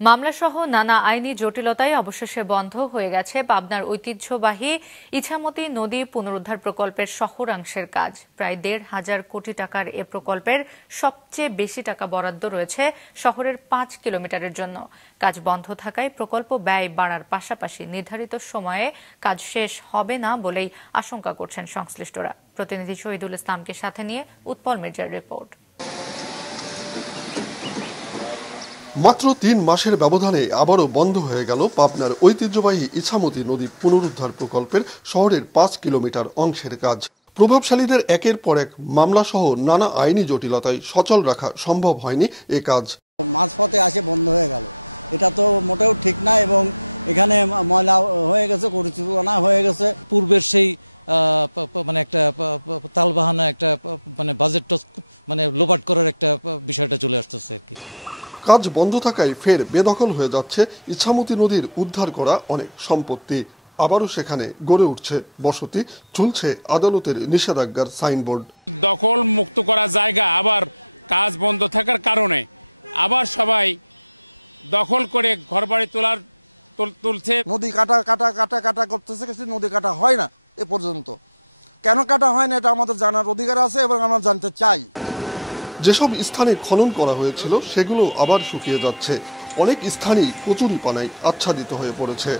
মামলাসহ নানা আইনি জটিলতায় অবশেষে বন্ধ হয়ে গেছে পাবনার ঐতিহ্যবাহী ইছামতি নদী পুনরুদ্ধার প্রকল্পের শহরাংশের কাজ। প্রায় ১,৫০০ কোটি টাকার এ প্রকল্পের সবচেয়ে বেশি টাকা বরাদ্দ রয়েছে শহরের ৫ কিলোমিটারের জন্য। কাজ বন্ধ থাকায় প্রকল্প ব্যয় বাড়ার পাশাপাশি নির্ধারিত সময়ে কাজ শেষ হবে না বলেই আশঙ্কা করছেন সংশ্লিষ্টরা। প্রতিনিধি শহীদুল ইসলামকে সাথে নিয়ে উৎপল মির্জার রিপোর্ট। মাত্র ৩ মাসের ব্যবধানে আবারও বন্ধ হয়ে গেল পাবনার ঐতিহ্যবাহী ইছামতি নদী পুনরুদ্ধার প্রকল্পের শহরের ৫ কিলোমিটার অংশের কাজ। প্রভাবশালীদের একের পর এক মামলাসহ নানা আইনি জটিলতায় সচল রাখা সম্ভব হয়নি এ কাজ। কাজ বন্ধ থাকায় ফের বেদখল হয়ে যাচ্ছে ইছামতি নদীর উদ্ধার করা অনেক সম্পত্তি। আবারও সেখানে গড়ে উঠছে বসতি, ঝুলছে আদালতের নিষেধাজ্ঞার সাইনবোর্ড। যেসব স্থানে খনন করা হয়েছিল সেগুলো আবার শুকিয়ে যাচ্ছে। অনেক স্থানই কচুরিপানায় আচ্ছাদিত হয়ে পড়েছে।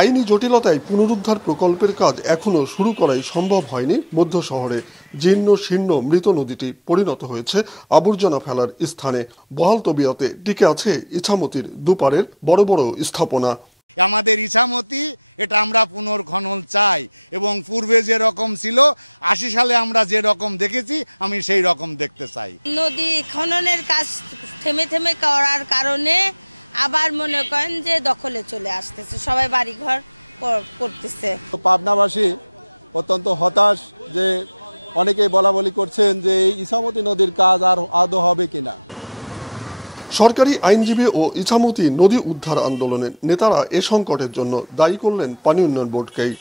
আইনি জটিলতায় পুনরুদ্ধার প্রকল্পের কাজ এখনও শুরু করাই সম্ভব হয়নি মধ্য শহরে। জীর্ণ শীর্ণ মৃত নদীটি পরিণত হয়েছে আবর্জনা ফেলার স্থানে। বহাল তবিয়তে টিকে আছে ইছামতির দুপারের বড় বড় স্থাপনা। সরকারি আইনজীবী ও ইছামতি নদী উদ্ধার আন্দোলনের নেতারা এ সংকটের জন্য দায়ী করলেন পানি উন্নয়ন বোর্ডকেই।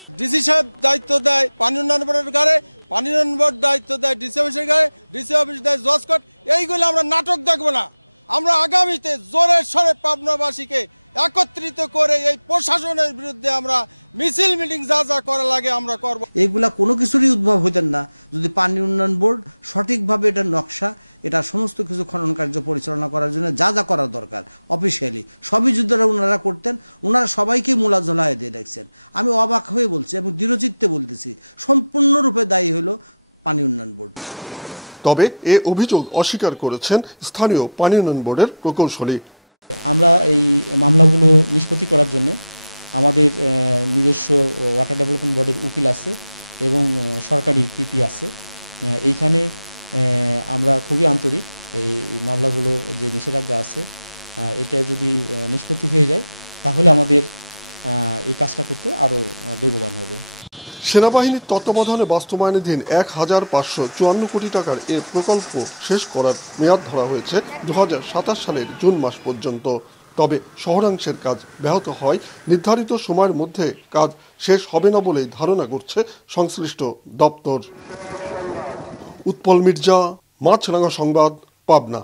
তবে এ অভিযোগ অস্বীকার করেছেন স্থানীয় পানি উন্নয়ন বোর্ডের প্রকৌশলী। সেনাবাহিনীর তত্ত্বাবধানে বাস্তবায়নাধীন ১,৫৫৪ কোটি টাকার এ প্রকল্প শেষ করার মেয়াদ ধরা হয়েছে ২০২৭ সালের জুন মাস পর্যন্ত। তবে শহরাংশের কাজ ব্যাহত হয় নির্ধারিত সময়ের মধ্যে কাজ শেষ হবে না বলেই ধারণা করছে সংশ্লিষ্ট দপ্তর। উৎপল মির্জা, মাছরাঙা সংবাদ, পাবনা।